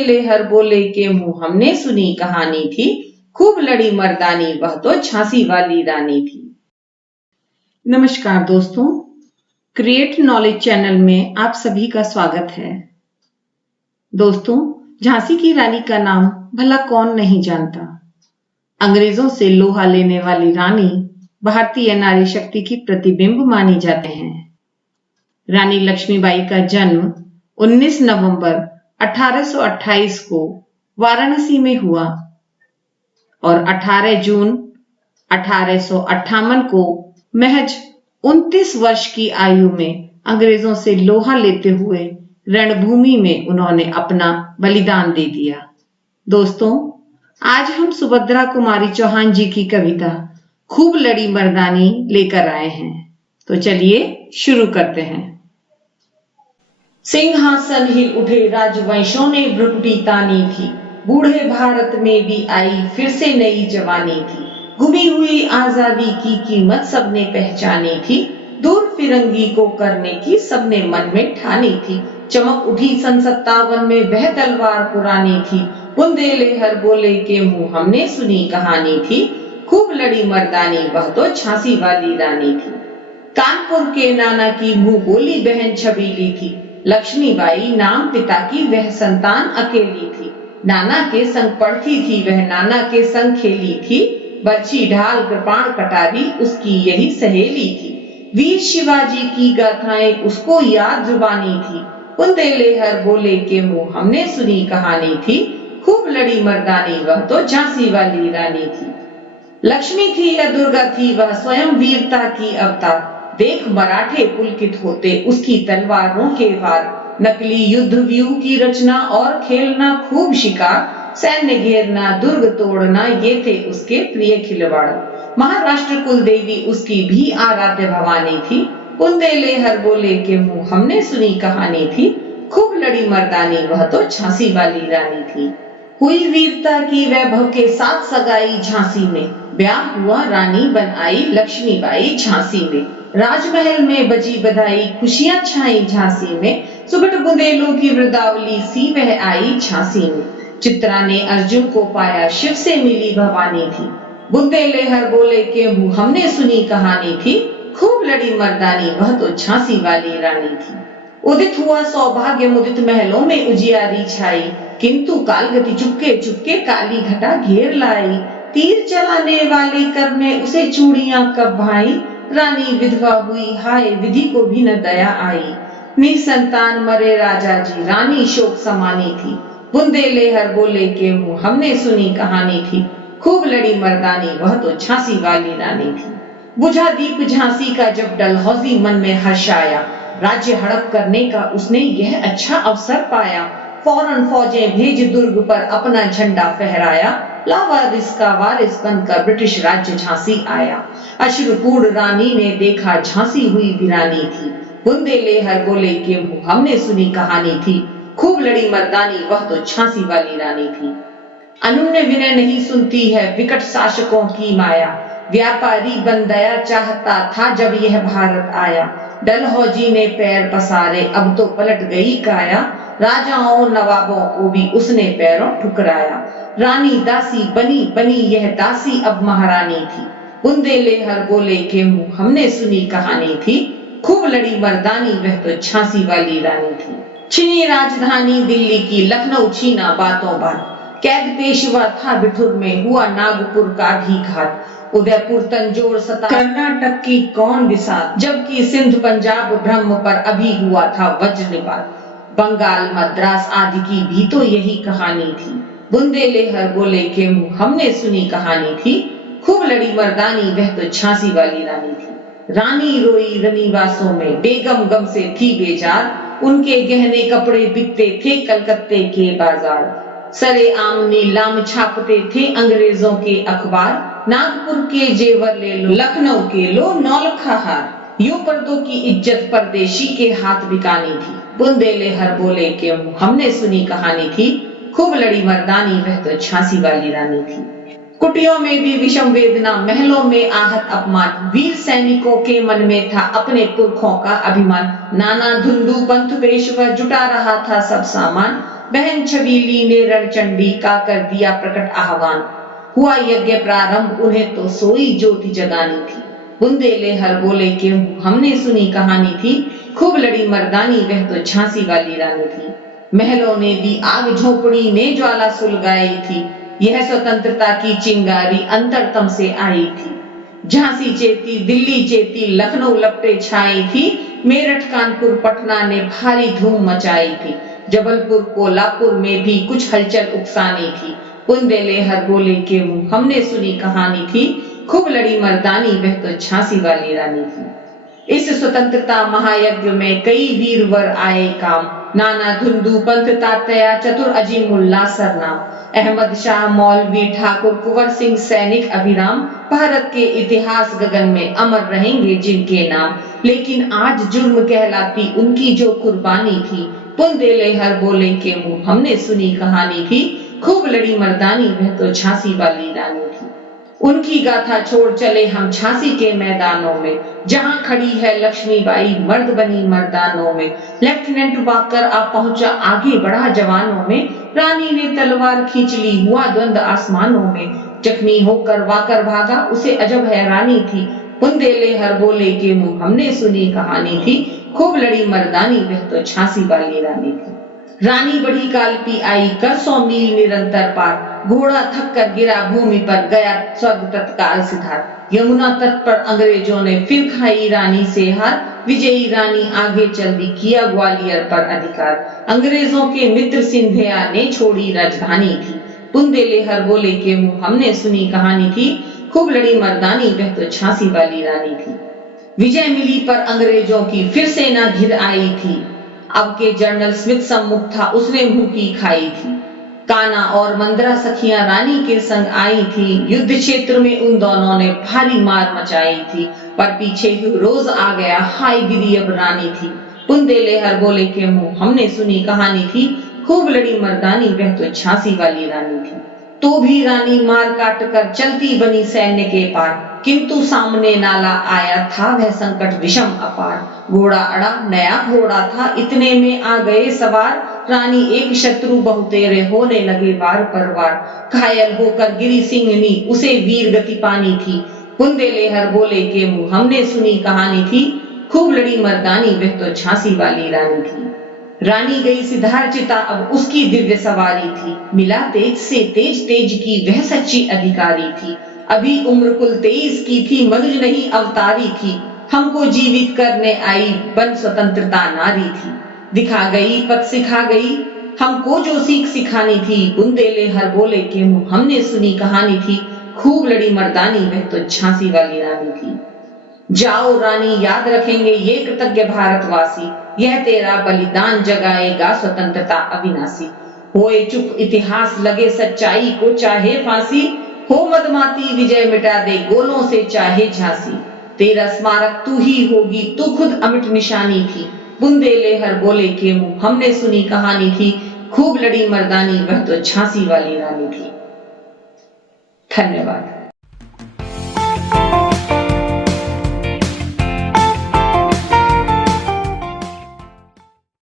बुंदेले हर बोले के मुंह हमने सुनी कहानी थी, खूब लड़ी मर्दानी वह तो झांसी वाली रानी थी। नमस्कार दोस्तों, क्रिएट नॉलेज चैनल में आप सभी का स्वागत है। दोस्तों, झांसी की रानी का नाम भला कौन नहीं जानता। अंग्रेजों से लोहा लेने वाली रानी भारतीय नारी शक्ति की प्रतिबिंब मानी जाते हैं। रानी लक्ष्मीबाई का जन्म 19 नवंबर 1828 को वाराणसी में हुआ और 18 जून 1858 को महज 29 वर्ष की आयु में अंग्रेजों से लोहा लेते हुए रणभूमि में उन्होंने अपना बलिदान दे दिया। दोस्तों, आज हम सुभद्रा कुमारी चौहान जी की कविता खूब लड़ी मर्दानी लेकर आए हैं। तो चलिए शुरू करते हैं। सिंहासन हिल उठे राजवंशों ने भ्रुकुटी तानी थी, बूढ़े भारत में भी आई फिर से नई जवानी थी। गुमी हुई आजादी की कीमत सबने पहचानी थी, दूर फिरंगी को करने की सबने मन में ठानी थी। चमक उठी सन 57 में वह तलवार पुरानी थी, बुंदेले हर बोले के मुंह हमने सुनी कहानी थी, खूब लड़ी मर्दानी वह तो झांसी वाली रानी थी। कानपुर के नाना की मुंह बोली बहन छबीली थी, लक्ष्मीबाई नाम पिता की वह संतान अकेली थी। नाना के संग पढ़ती थी वह, नाना के संग खेली थी, बर्छी ढाल कृपाण कटारी उसकी यही सहेली थी। वीर शिवाजी की गाथाएं उसको याद जुबानी थी, बुंदेले हर बोले के मुंह हमने सुनी कहानी थी, खूब लड़ी मर्दानी वह तो झांसी वाली रानी थी। लक्ष्मी थी या दुर्गा थी वह स्वयं वीरता की अवतार, देख मराठे पुलकित होते उसकी तलवारों के वार। नकली युद्ध व्यूह की रचना और खेलना खूब शिकार, सैन्य घेरना दुर्ग तोड़ना ये थे उसके प्रिय खिलवाड़। महाराष्ट्र कुल देवी उसकी भी आराध्य भवानी थी, बुंदेले हर बोले के मुंह हमने सुनी कहानी थी, खूब लड़ी मर्दानी वह तो झांसी वाली रानी थी। हुई वीरता की वैभव के साथ सगाई झांसी में, ब्याह हुआ रानी बन आई लक्ष्मीबाई झांसी में। राजमहल में बजी बधाई खुशियां छाई झांसी में, सुबह बुंदेलों की वृदावली सी वह आई झांसी में। चित्रा ने अर्जुन को पाया शिव से मिली भवानी थी, बुंदेले हर बोले के मुंह हमने सुनी कहानी थी, खूब लड़ी मर्दानी वह तो झांसी वाली रानी थी। उदित हुआ सौभाग्य मुदित महलों में उजियारी छाई, किंतु कालगति चुपके चुपके काली घटा घेर लाई। तीर चलाने वाले कर में उसे चूड़ियां कब भाई, रानी विधवा हुई हाय विधि को भी न दया आई। निसंतान मरे राजा जी रानी शोक समानी थी, बुंदेले हर बोले के मुंह हमने सुनी कहानी थी, खूब लड़ी मर्दानी वह तो झांसी वाली रानी थी। बुझा दीप झांसी का जब डलहौजी मन में हर्ष आया, राज्य हड़प करने का उसने यह अच्छा अवसर पाया। फौरन फौजें भेज दुर्ग पर अपना झंडा फहराया, लावारिस का वारिस बनकर ब्रिटिश राज्य झांसी आया। अश्रुपूर्ण रानी ने देखा झांसी हुई वीरानी थी, बुंदेले हर बोले के मुंह हमने सुनी कहानी थी, खूब लड़ी मर्दानी वह तो झांसी वाली रानी थी। अनुन्य विनय नहीं सुनती है विकट शासकों की माया, व्यापारी बन दया चाहता था जब यह भारत आया। डलहौजी ने पैर पसारे अब तो पलट गई काया, राजाओं नवाबों को भी उसने पैरों ठुकराया। रानी दासी बनी बनी यह दासी अब महारानी थी, बुंदेले हर बोले के मुंह हमने सुनी कहानी थी, खूब लड़ी मर्दानी वह तो झांसी वाली रानी थी। छिनी राजधानी दिल्ली की लखनऊ छीना बातों बात, कैद पेशवा था बिठुर में हुआ नागपुर का भी घात। उदयपुर तंजोर सता कर्नाटक की कौन विसात, जबकि सिंध पंजाब ब्रह्म पर अभी हुआ था वज्रपात। बंगाल मद्रास आदि की भी तो यही कहानी थी, बुंदेले हर बोले के मुंह हमने सुनी कहानी थी, खूब लड़ी मर्दानी वह तो झांसी वाली रानी थी। रानी रोई रनिवासों में बेगम गम से थी बेजार, उनके गहने कपड़े बिकते थे कलकत्ते के बाजार। सरे आम नीलाम छापते थे अंग्रेजों के अखबार, नागपुर के जेवर ले लो लखनऊ के लो नौलखा हार। यूं पर्दों की इज्जत परदेशी के हाथ बिकानी थी, बुंदेले हर बोले के मुंह हमने सुनी कहानी थी, खूब लड़ी मर्दानी वह तो झांसी वाली रानी थी। कुटियों में भी विषम वेदना, महलों में आहत अपमान, वीर सैनिकों के मन में था अपने पुरखों का अभिमान। नाना धुंधु पंथ पेशवा जुटा रहा था सब सामान, बहन छबीली ने रणचंडी का कर दिया प्रकट आह्वान। हुआ यज्ञ प्रारंभ, उन्हें तो सोई ज्योति जगानी थी। बुंदेले हर बोले के हमने सुनी कहानी थी, खूब लड़ी मर्दानी वह तो झांसी वाली रानी थी। महलों ने दी आग, झोपड़ी ने ज्वाला सुलगाई थी, यह स्वतंत्रता की चिंगारी अंतरतम से आई थी। झांसी चेती, दिल्ली चेती, लखनऊ लपटे छाई थी, मेरठ कानपुर पटना ने भारी धूम मचाई थी। जबलपुर कोल्हापुर में भी कुछ हलचल उकसानी थी। बुंदेले हर बोले के मुंह हमने सुनी कहानी थी, खूब लड़ी मर्दानी वह तो झांसी वाली रानी थी। इस स्वतंत्रता महायज्ञ में कई वीरवर आए काम, नाना धुंधु पंत तात्या चतुर अजीमुल्ला सरनाम, अहमद शाह मौलवी ठाकुर कुंवर सिंह सैनिक अभिराम, भारत के इतिहास गगन में अमर रहेंगे जिनके नाम। लेकिन आज जुर्म कहलाती उनकी जो कुर्बानी थी। बुंदेले हर बोले के मुंह हमने सुनी कहानी थी, खूब लड़ी मर्दानी वह तो झांसी वाली रानी थी। उनकी गाथा छोड़ चले हम झांसी के मैदानों में, जहां खड़ी है लक्ष्मीबाई मर्द बनी मर्दानों में। लेफ्टिनेंट वाकर आ पहुंचा आगे बढ़ा जवानों में, रानी ने तलवार खींच ली हुआ द्वंद आसमानों में। जख्मी होकर वाकर भागा उसे अजब हैरानी थी। बुंदेले हर बोले के मुंह हमने सुनी कहानी थी, खूब लड़ी मर्दानी वह तो झांसी वाली रानी थी। रानी बढ़ी कालपी आई कर 100 मील निरंतर पार, घोड़ा थक कर गिरा भूमि पर गया स्वर्ग तत्काल सिधार। यमुना तट पर अंग्रेजों ने फिर खाई रानी से हार, विजयी रानी आगे चल दी किया ग्वालियर पर अधिकार। अंग्रेजों के मित्र सिंधिया ने छोड़ी राजधानी थी। बुंदेले हर बोले के मुंह हमने सुनी कहानी थी, खूब लड़ी मर्दानी वह तो झांसी वाली रानी थी। विजय मिली पर अंग्रेजों की फिर सेना घिर आई थी, अब के जनरल स्मिथ सम्मुख था उसने मुंह की खाई थी। काना और मंदरा सखियां रानी के संग आई थी, युद्ध क्षेत्र में उन दोनों ने भारी मार मचाई थी, पर पीछे रोज आ गया हाय गिरी अब रानी थी। बुंदेले हर बोले के मुंह हमने सुनी कहानी थी, खूब लड़ी मर्दानी वह तो झांसी वाली रानी थी। तो भी रानी मार काट कर चलती बनी सैन्य के पार, किंतु सामने नाला आया था वह संकट विषम अपार। घोड़ा अड़ा नया घोड़ा था, इतने में आ गए सवार, रानी एक शत्रु बहुतेरे होने लगे वार पर वार। घायल होकर गिरी सिंहनी उसे वीर गति पानी थी। बुंदेले हर बोले के मुंह हमने सुनी कहानी थी, खूब लड़ी मर्दानी वह तो झांसी वाली रानी थी। रानी गई सिधार चिता अब उसकी दिव्य सवारी थी, मिला तेज से तेज तेज की वह सच्ची अधिकारी थी। अभी उम्र कुल 23 की थी, मनुज नहीं अवतारी थी, हमको जीवित करने आई बन स्वतंत्रता नारी थी। दिखा गई पथ सिखा गई हमको जो सीख सिखानी थी। बुंदेले हर बोले के मुंह हमने सुनी कहानी थी, खूब लड़ी मर्दानी वह तो झांसी वाली रानी थी। जाओ रानी याद रखेंगे ये कृतज्ञ भारतवासी, यह तेरा बलिदान जगाएगा स्वतंत्रता अविनाशी। होए चुप इतिहास लगे सच्चाई को चाहे फांसी, हो मदमाती विजय मिटा दे गोलों से चाहे झांसी। तेरा स्मारक तू ही होगी तू खुद अमिट निशानी थी। बुंदेले हर बोले के मुंह हमने सुनी कहानी थी, खूब लड़ी मर्दानी वह तो झांसी वाली रानी थी। धन्यवाद।